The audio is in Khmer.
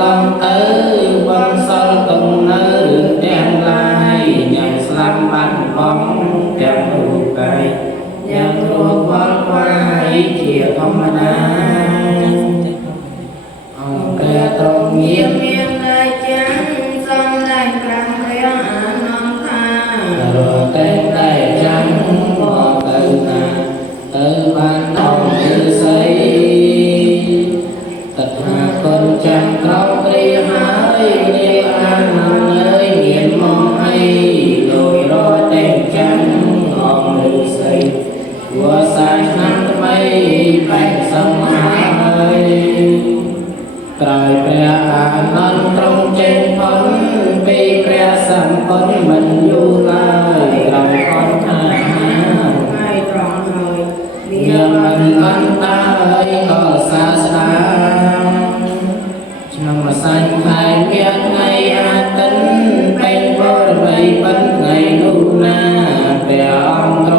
ឡងទៅបងសល់ទុំនៅទាំងឡាយយ៉ាងស្លាប់បាត់បង់ទាំងរូបកាយយ៉ាងរស់វល់វាយជាធម្មតាអង្គព្រះទ្រង់មានមានតែចាំសំដែងប្រាំព្រះអានន្ទថារត់តែចាំមកទៅណាទៅបានដល់ឬស្អីតថាគតចាំក្រោកព្រាហើយនាងអានន្ទអើយមានមកអីលយរត់តែចាំអង្គឬស្អីវ៉ាសាឆ្នាំថ្មីបែកសំហើយក្រោយព្រះអានន្ទទ្រង់ចេញផុតពីព្រះសម្ពុទ្ធមិនយូរឡើយក្រោយអត់ថាថ្ងៃត្រង់ហើយមានមិនបានតាហើយក៏សាស្តាឆ្នាំម្សាញ់ខែមានថ្ងៃអាទិត្យពេញបរិមីបិណ្ឌថ្ងៃនោះណាព្រះអង្គ